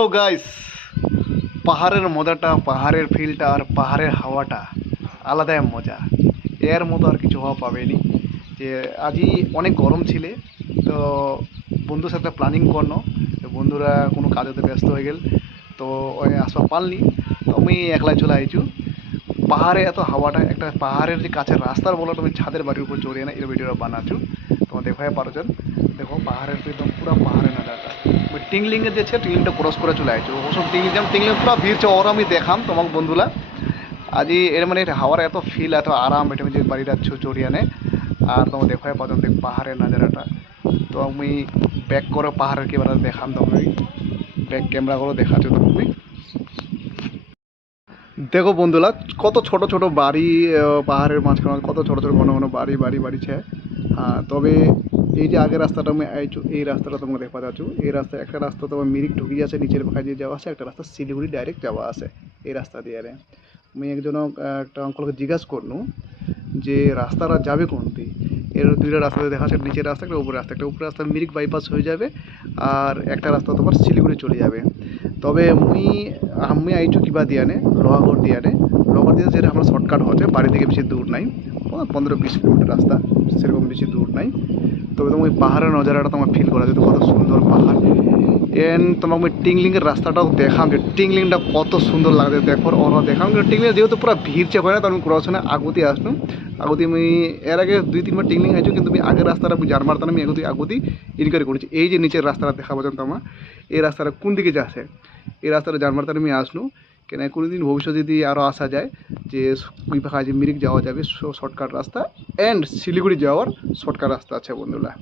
তো গাইস, পাহাড়ের মজাটা, পাহাড়ের ফিলটা আর পাহাড়ের হাওয়াটা আলাদাই মজা। এর মতো আর কিছু হওয়া পাবেনি। যে আজই অনেক গরম ছিলে, তো বন্ধুর সাথে প্ল্যানিং করনো, তো বন্ধুরা কোনো কাজেতে ব্যস্ত হয়ে গেল, তো ওই আসবা পারলি, তো আমি একলাই চলে আইছু। পাহাড়ে এত হাওয়াটা, একটা পাহাড়ের যে কাছের রাস্তার বলো, তুমি ছাদের বাড়ির উপর চড়িয়ে না এই ভিডিওটা বানাচ্ছু, তোমার দেখাই পারছেন। দেখো পাহাড়ের একদম পুরো পাহাড়ের নাজারটা। ওই টিংলিংয়ের যে টিংলিংটা ক্রস করে চলে আসছে, ওসব টিংলিং যেমন টিংলিং পুরো ভিড় ওর আমি দেখাম তোমাকে বন্ধুরা। আজ এর মানে এটা হাওয়ার এত ফিল, এত আরাম, এটা আমি যে বাড়িটা চড়িয়ানে। আর তোমার দেখাই পাচ্ছেন দেখ পাহাড়ের নাজারাটা। তো আমি ব্যাক করে পাহাড়ের কেবারে দেখাম, তুমি ব্যাক ক্যামেরা করে দেখাচ্ছ তুমি। দেখো বন্ধুরা, কত ছোট ছোট বাড়ি, পাহাড়ের মাঝখানে কত ছোট ছোট ঘন ঘন বাড়ি বাড়ি বাড়িছে। হ্যাঁ, তবে এই যে আগের রাস্তাটা আমি আইছু, এই রাস্তাটা তোমাকে দেখা যাচ্ছ। এই রাস্তায় একটা রাস্তা তোমার মিরিক ঢুকে আছে, নিচের ভাগে দিয়ে যাওয়া আছে, একটা রাস্তা শিলিগুড়ি ডাইরেক্ট যাওয়া আছে এই রাস্তা দিয়ে। আমি একজন একটা অঙ্কলকে জিজ্ঞাসা করনু যে রাস্তাটা যাবে কোন দিকে। এর দুইটা রাস্তা দেখা যাচ্ছে, নিচের রাস্তা একটা উপরে রাস্তা, একটা উপরে রাস্তা মিরিক বাইপাস হয়ে যাবে, আর একটা রাস্তা তোমার শিলিগুড়ি চলে যাবে। তবে আমি আইছু কিবা দিয়ানে, লোহাগড় দিয়ানে। লোহাগড় দিয়ে যেটা আমার শর্টকাট হচ্ছে, বাড়ি থেকে বেশি দূর নাই, 15-20 কিলোমিটার রাস্তা, সেরকম বেশি দূর নাই। তবে তোমার ওই পাহাড়ের নজারাটা তোমার ফিল করা যেত, কত সুন্দর পাহাড়। তোমাকে আমি টিংলিংয়ের রাস্তাটাও দেখাম, যে টিংলিংটা কত সুন্দর লাগছে দেখো। ওরা দেখাম টিংলিং যেহেতু পুরো ভিড় চেপ হয় না, তো আমি ক্রসনে আগুতি আসলাম। আগুতি আমি এর আগে 2-3 বার টিংলিং আইছি, কিন্তু আমি আগের রাস্তাটা আমি জানবার তার আমি আগুতি ইনকোয়ারি করেছি। এই যে নিচের রাস্তাটা দেখা পর্যন্ত আমার, এই রাস্তাটা কোন দিকে যাচ্ছে, এই রাস্তাটা জানবার তার আমি আসলু। কেন কোনো দিন ভবিষ্যতে যদি আরও আসা যায় যে ওই পাখা যে মিরিক যাওয়া যাবে শর্টকাট রাস্তা, অ্যান্ড শিলিগুড়ি যাওয়ার শর্টকাট রাস্তা আছে বন্ধুরা।